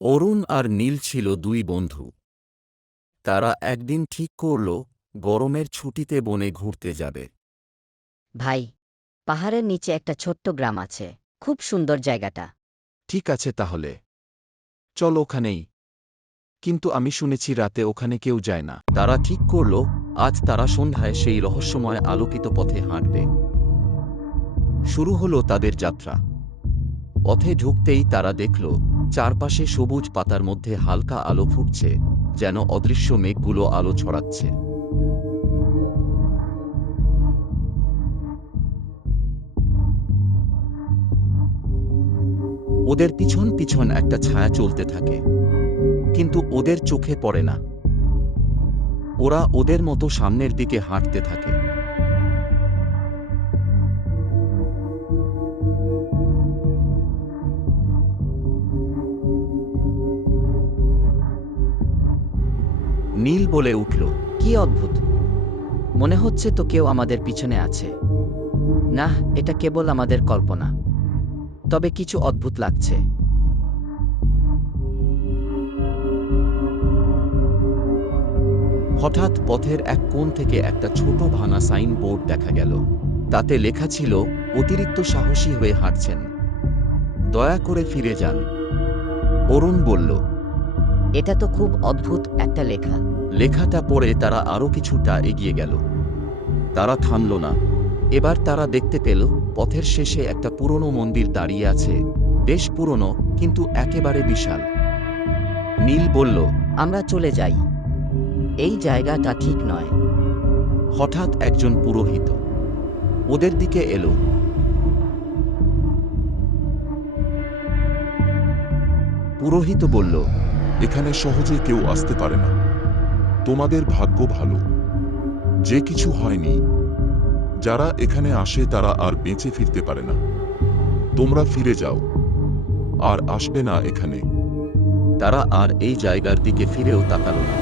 অরুণ আর নীল ছিল দুই বন্ধু। তারা একদিন ঠিক করল গরমের ছুটিতে বনে ঘুরতে যাবে। ভাই, পাহাড়ের নিচে একটা ছোট্ট গ্রাম আছে, খুব সুন্দর জায়গাটা। ঠিক আছে তাহলে, চল ওখানেই। কিন্তু আমি শুনেছি রাতে ওখানে কেউ যায় না। তারা ঠিক করল আজ তারা সন্ধ্যায় সেই রহস্যময় আলোকিত পথে হাঁটবে। শুরু হলো তাদের যাত্রা। পথে ঢুকতেই তারা দেখল চারপাশে সবুজ পাতার মধ্যে হালকা আলো ফুটছে, যেন অদৃশ্য মেঘগুলো আলো ছড়াচ্ছে। ওদের পিছন পিছন একটা ছায়া চলতে থাকে, কিন্তু ওদের চোখে পড়ে না। ওরা ওদের মতো সামনের দিকে হাঁটতে থাকে। নীল বলে উঠল, কি অদ্ভুত! মনে হচ্ছে তো কেউ আমাদের পিছনে আছে। না, এটা কেবল আমাদের কল্পনা। তবে কিছু অদ্ভুত লাগছে। হঠাৎ পথের এক কোণ থেকে একটা ছোট ভাঙা সাইন বোর্ড দেখা গেল। তাতে লেখা ছিল, অতিরিক্ত সাহসী হয়ে হাঁটছেন, দয়া করে ফিরে যান। অরুণ বলল, এটা তো খুব অদ্ভুত একটা লেখা। লেখাটা পড়ে তারা আরও কিছুটা এগিয়ে গেল। তারা থামল না। এবার তারা দেখতে পেল পথের শেষে একটা পুরনো মন্দির দাঁড়িয়ে আছে, বেশ পুরনো, কিন্তু একেবারে বিশাল। নীল বলল, আমরা চলে যাই। এই জায়গাটা ঠিক নয়। হঠাৎ একজন পুরোহিত ওদের দিকে এলো। পুরোহিত বলল, এখানে সহজে কেউ আসতে পারে না। তোমাদের ভাগ্য ভালো যে কিছু হয়নি। যারা এখানে আসে তারা আর বেঁচে ফিরতে পারে না। তোমরা ফিরে যাও, আর আসবে না এখানে। তারা আর এই জায়গার দিকে ফিরেও তাকাল না।